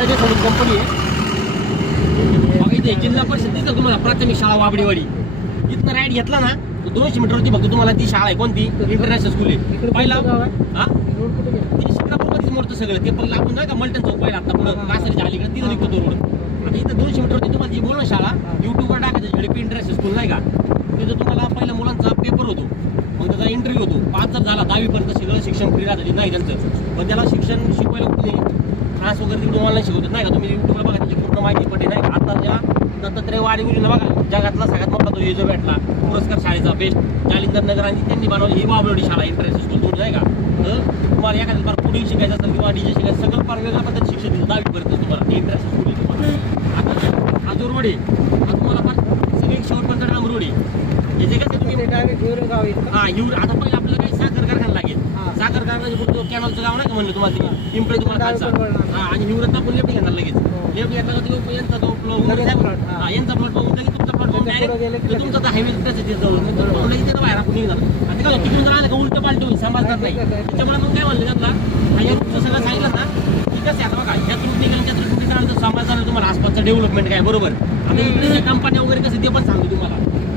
काळे Deshmukh company आहे इथे जिल्हा परिषद दिसतं तुम्हाला प्राथमिक शाळा वाबडेवाडी. इथनं राईड घेतला ना तर दोनशे मीटरवरती फक्त तुम्हाला ती शाळा आहे. कोणती? इंटरनॅशनल स्कूल आहे. पहिला हा? शिक्रापूरमध्येच मोडतं सगळं. ते पहिलं आपण नाही का मल्टन चौक पहिला आता पुढं. कासारीच्या अलीकडे तिथं निघतो तो रोड. आता इथं दोनशे मीटरवरती तुम्हाला जी बोल ना शाळा युट्यूबवर टाकायचं. झेडपी इंटरनॅशनल स्कूल नाही का? तिथं तुम्हाला पहिला मुलांचा पेपर होतो. मग त्याचा इंटरव्ह्यू होतो. पाच जर झाला दहावीपर्यंत सगळं शिक्षण फ्री राहतं. नाही त्यांचं. पण त्याला शिक्षण शिकवायला कुठे क्लास वगैरे तिकडे ऑनलाईन शिकवतात नाही का? तुम्ही युट्यूबला बघा त्याची पूर्ण माहिती पडली नाही आता ज्या दत्तात्रय वाडी मुलींना बघा जगातला सगळ्यात मोठा तो जो भेटला पुरस्कार शाळेचा बेस्ट जालिंदर नगर आणि त्यांनी बनवली ही वाबलवडी शाळा इंटरनॅशनल स्कूल दोन्ही नाही का? तर तुम्हाला एखाद्या फार पुढील शिकायचं असेल किंवा डीजे शिकायचं सगळं फार वेगळ्या पद्धतीत शिक्षण दिलं दहावीपर्यंत तुम्हाला इंटरनॅशनल स्कूल तुम्हाला. आता हा रोड आहे हा तुम्हाला फार सगळे शेवटपर्यंत डांब रोड आहे हे जे कसं तुम्ही हा येऊन आता पहिले आपल्याला काही साखर पुढे कॅनॉलचं गाव नाही का म्हणलं तुम्हाला ते पिंपळे तुम्हाला खालचा. हा आणि हिवरत आपण लेफ्ट घेणार लगेच. हो. लेफ्ट घेतला का तो यांचा तो प्लॉट हा. यांचा प्लॉट पाहून लगेच तुमचा प्लॉट. तुमचा तर हायवे जवळ मग तो लगेच बाहेर आपण निघणार. आता ते काय होतं, तिकडून जर आलं का उलट पालट होईल समजणार नाही त्याच्यामुळे मग काय म्हणलं हा या रूटचं सगळं सांगितलं ना की कसं आहे आता बघा ह्या रूट निघाल त्या रूट निघाल तर समजणार तुम्हाला आसपासचं डेव्हलपमेंट काय बरोबर. आता इकडे ज्या कंपन्या वगैरे कसं ते पण सांगतो तुम्हाला.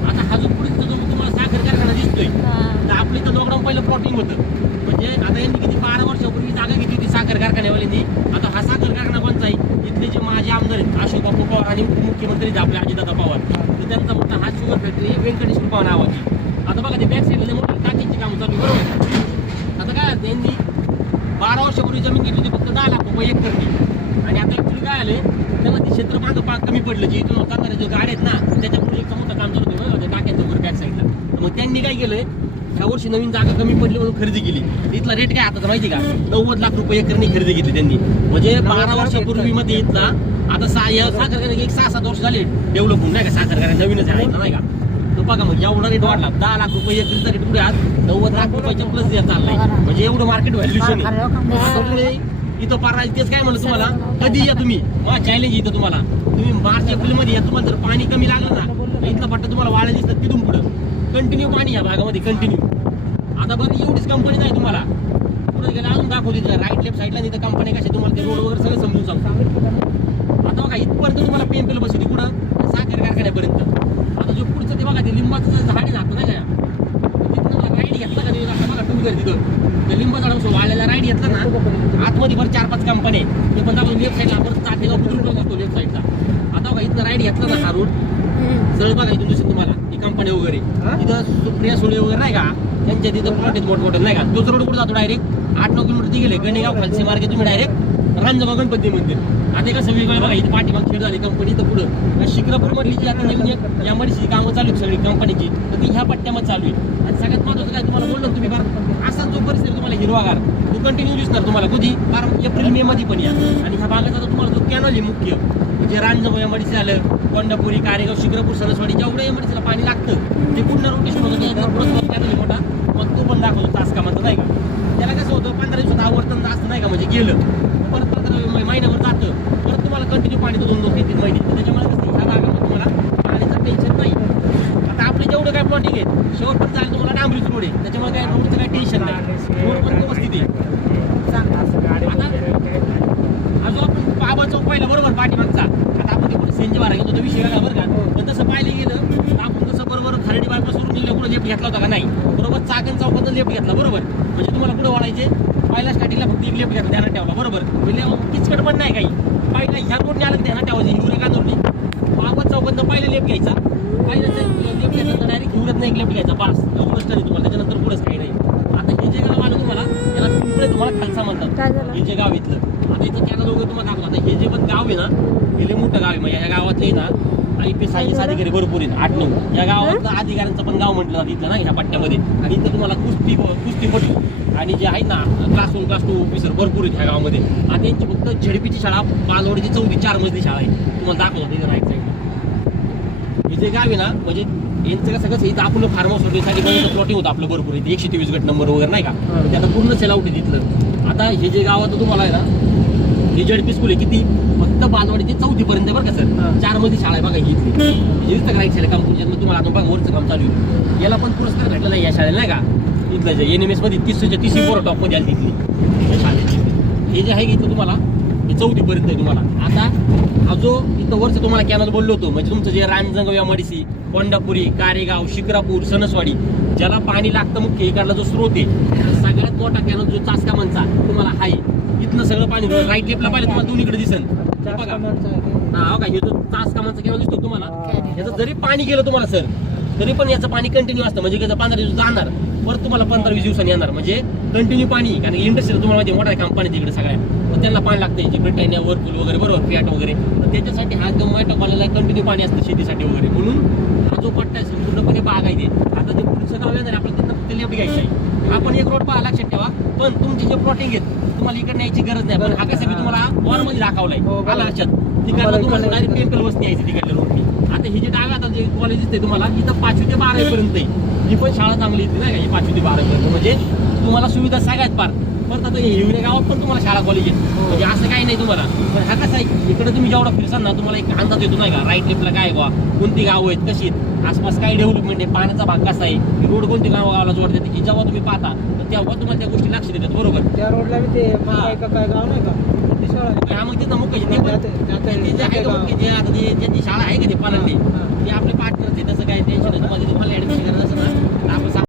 आता हा जो पुढे जो तुम्हाला साखर कारखाना दिसतोय तर आपलं इथं लॉकडाऊन पहिलं प्लॉटिंग होतं म्हणजे आता यांनी किती बारा वर्षापूर्वी जागा घेतली होती साखर कारखान्यावाल्यांनी आता हा साखर कारखाना कोणता आहे इथले जे माझे आमदार आहेत अशोक बापू पवार आणि मुख्यमंत्री जे आपले अजितदादा पवार तर त्यांचा मोठा हा शुगर फॅक्टरी आहे व्यंकटेश्वर पवार नावाची आता बघा ते बॅक साईडला मोठं टाकीची काम चालू बरोबर आता काय त्यांनी बारा वर्षापूर्वी जमीन घेतली होती फक्त दहा लाख रुपये एक करते आणि आता ऍक्च्युली काय आले त्यांना ते क्षेत्र मागं पाक कमी पडलं जे इथून जाणारे जे गाड्या आहेत ना त्याच्या प्रोजेक्टचं मोठं काम चालू होतं बघा, ते टाक्यांचं वर बॅक साईडला मग त्यांनी काय केलंय ह्या वर्षी नवीन जागा कमी पडली म्हणून खरेदी केली. इथला रेट काय आता माहिती का? नव्वद लाख रुपये एकरनी खरेदी केली त्यांनी. म्हणजे बारा वर्षापूर्वी मध्ये इथला आता सहा या साखर एक सहा सात वर्ष झाले डेव्हलप होऊन नाही का? साखर कारखाना नवीनच आहे नाही का? बघा मग एवढा रेट वाढला. दहा लाख रुपये एकरीचा रेट पुढे आज नव्वद लाख रुपयाच्या प्लस चाललाय. म्हणजे एवढं मार्केट व्हॅल्युएशन आहे. इथं पार तेच काय म्हणलं तुम्हाला? कधी या तुम्ही? मला चॅलेंज इथं तुम्हाला. तुम्ही मार्च एप्रिलमध्ये या तुम्हाला जर पाणी कमी लागलं ना इथला पट्टा तुम्हाला वाळा दिसतात तिथून पुढं. कंटिन्यू पाणी या भागामध्ये कंटिन्यू आता बरं एवढीच कंपनी नाही तुम्हाला. पुढे गेला अजून दाखवते राईट लेफ्ट साईडला तिथं कंपनी कशा तुम्हाला ते रोड वगैरे सगळं समजून सांगतो. आता बघा इथपर्यंत तुम्हाला पेंपेल बसली कुठं साखर कारखान्यापर्यंत. आता जो पुढचं ते बघा ते लिंबाचं झाड आता नाही का? राईड घेतला का बघा टू व्हीलर तिथं. ते लिंबा झाडापासून वाळलेला राईड घेतला ना आतमध्ये बरं चार पाच कंपनी आहे. ते पण दाखवून लेफ्ट साईडला परत चाटेगाव बुद्रुक असतो लेफ्ट साईडला आता बघा इथनं राईड घेतला ना हा रोड सरळ बघा इथून दिसेल तुम्हाला. कंपनी वगैरे? तिथं सुप्रिया सुळे वगैरे नाही का? त्यांच्या तिथं प्लॉट आहेत मोठमोठे नाही का? तोच रोड कुठे जातो डायरेक्ट आठ नऊ किलोमीटर गेले गणेगाव खालसे मार्गे तुम्ही डायरेक्ट रांजगाव गणपती मंदिर. आता कसं वेगळं बघा इथे पाठीमाग खेळ झाली कंपनी तर पुढं. शिक्रापूर मधली जी आता नवीन या मडीची कामं चालू सगळी कंपनीची तर ती ह्या पट्ट्यामध्ये चालू आहे आणि सगळ्यात महत्वाचं काय तुम्हाला बोललो तुम्ही फार असा जो परिसर तुम्हाला हिरवागार तो कंटिन्यू दिसणार तुम्हाला कधी? कारण एप्रिल मे मध्ये पण या. आणि ह्या भागाचा तुम्हाला जो कॅनल आहे मुख्य म्हणजे रांजगाव या मडीचं आलं कोंडापुरी कारेगाव शिक्रपूर सरसवाडी जेवढं या पाणी लागतं ते पूर्ण रोटेशन होतं पुढं मोठा. मग तो पण दाखवतो तास कामाचा नाही का? त्याला कसं होतं पंधरा दिवसात आवर्तन जास्त नाही का म्हणजे गेलं. परत पंधरा महिन्याभर जातं. परत तुम्हाला कंटिन्यू पाणी देतो दोन दोन तीन तीन महिने. त्याच्यामुळे कसं ह्या भागामध्ये तुम्हाला पाण्याचं टेन्शन नाही. आता आपले जेवढं काय प्लॉटिंग आहे शेवट पण चालेल तुम्हाला डांबरीच रोड आहे. त्याच्यामुळे काय रोडचं काय टेन्शन नाही. रोड पण व्यवस्थित आहे. हा आपण बाबा चौक पाहिला बरोबर पाठीमागचा. सेंजे वारा घेतो तो विषय वेगळा बरं का? पण तसं पाहिलं गेलं आपण कसं बरोबर खरडी निघलं कुठं लेफ्ट घेतला होता का? नाही. बरोबर चाकण चौकात लेफ्ट घेतला बरोबर. म्हणजे तुम्हाला कुठं वळायचे पहिल्या स्टार्टिंगला फक्त एक लेफ्ट घेतला ध्यानात ठेवला बरोबर. म्हणजे किचकट पण नाही काही. पहिला ह्या रोडने आलं की ध्यानात ठेवायचं हिवरे कांदोरने बाबा चौकात पहिलं लेफ्ट घ्यायचा. पहिलं लेफ्ट घ्यायचा तर डायरेक्ट हिवरत नाही एक लेफ्ट घ्यायचा पास एवढंच तरी तुम्हाला त्याच्यानंतर पुढंच काही नाही. आता हे जे गाव आलं तुम्हाला याला पिंपळे तुम्हाला खालसा म्हणतात? हे जे गाव इथलं. आता इथं कॅनल वगैरे तुम्हाला दाखवलं आता हे जे पण गाव आहे ना लय मोठं गाव आहे. म्हणजे ह्या गावातले ना आय पी एस अधिकारी भरपूर आहेत आठ नऊ. या गावातलं अधिकाऱ्यांचं पण गाव म्हटलं जातं इथलं ना ह्या पट्ट्यामध्ये. आणि इथं तुम्हाला कुस्ती कुस्ती पटू. आणि जे आहेत ना class one class two officer भरपूर आहेत ह्या गावामध्ये. आणि त्यांची फक्त झेडपीची शाळा बालवाडीची चौथी चार मजली शाळा आहे. तुम्हाला दाखवतो तिथं राईट साईडला हे जे गाव आहे ना म्हणजे यांचं कसं कसं इथं आपलं फार्म हाऊससाठी प्लॉटिंग होतं आपलं भरपूर. इथे एकशे तेवीस गट नंबर वगैरे नाही का? ते आता पूर्ण सेल आउट आहे तिथलं. आता हे जे गाव आता तुम्हाला आहे ना हे जडपी स्कूल आहे किती? बालवाडी ते चौथी पर्यंत बरं का. सर? चारमध्ये शाळा आहे बघा ही म्हणजे इथं राईट साईड काम तुमच्या तुम्हाला आता बघा वरचं काम चालू आहे. याला पण पुरस्कार भेटला नाही या शाळेला नाही का? इथलं जे एन एम एसमध्ये तीसच्या तिसरी पोरं टॉपमध्ये आली तिथली. या शाळेची. हे जे आहे की इथं तुम्हाला हे चौथी पर्यंत आहे तुम्हाला. आता हा जो इथं वरचं तुम्हाला कॅनल बोललो होतो म्हणजे तुमचं जे रांजणगाव या मडीसी कोंडापुरी कारेगाव शिक्रापूर सणसवाडी ज्याला पाणी लागतं मुख्य इकडला जो स्रोत आहे सगळ्यात मोठा कॅनल जो चासका म्हणचा तुम्हाला हाय इथनं सगळं पाणी राईट लेफ्टला पाहिजे तुम्हाला दोन्हीकडे दिसन हे बघा. हा हो का? हे जो तास कामाचा केव्हा दिसतो तुम्हाला याचं जरी पाणी गेलं तुम्हाला सर तरी पण याचं पाणी कंटिन्यू असतं. म्हणजे पंधरा दिवस जाणार. परत तुम्हाला पंधरा वीस दिवसांनी येणार. म्हणजे कंटिन्यू पाणी. कारण इंडस्ट्री तुम्हाला माहिती आहे, मोठ्या कंपन्या तिकडे सगळ्या मग त्यांना पाणी लागते. जे ब्रिटानिया वर्कपूल वगैरे बरोबर? फॅट वगैरे. तर त्याच्यासाठी हा मोठा कॉलेजला कंटिन्यू पाणी असतं शेतीसाठी वगैरे. म्हणून हा जो पट्टा आहे संपूर्णपणे बाग आहे ते. आता जे पुढचं गाव येणार तिथं फक्त लेफ्ट घ्यायचं आहे. हा पण एक रोड पहा लक्षात ठेवा. पण तुमची जे प्लॉटिंग आहेत तुम्हाला इकडे न्यायची गरज नाही. पण हा कसं मी तुम्हाला वॉरमध्ये दाखवलाय. हो. आला लक्षात. तिकडनं तुम्हाला डायरेक्ट टेम्पल वस्ती यायची तिकडल्या रोडनी आता हे जे डागा आता जे कॉलेज दिसते तुम्हाला इथं पाचवी ते बारावी पर्यंत आहे. ही पण शाळा चांगली येते नाही का ही पाचवी ते बारावी पर्यंत म्हणजे तुम्हाला सुविधा सगळ्यात पार परत आता हे हिवरे गावात पण तुम्हाला शाळा कॉलेज आहे म्हणजे असं काही नाही तुम्हाला. पण हा कसं आहे इकडे तुम्ही जेवढा फिरसाल ना तुम्हाला एक अंदाज येतो नाही का राईट लेफ्टला काय बा कोणती गावं आहेत कशी आहेत? आसपास काय डेव्हलपमेंट आहे? पाण्याचा भाग कसा आहे? रोड कोणती गावा गावाला जोडते की जेव्हा तुम्ही पाहता तर तेव्हा तुम्हाला त्या गोष्टी लक्ष देतात बरोबर? त्या रोडला काय गाव नाही का. हा मग तिथं मुख्य ते पण ते जे आहे का मुख्य जे आता जे ज्यांची शाळा आहे का ते पालनली. ते आपले पार्टनर आहे तसं काही टेन्शन तुम्हाला ऍडमिशन करायचं असेल ना आपण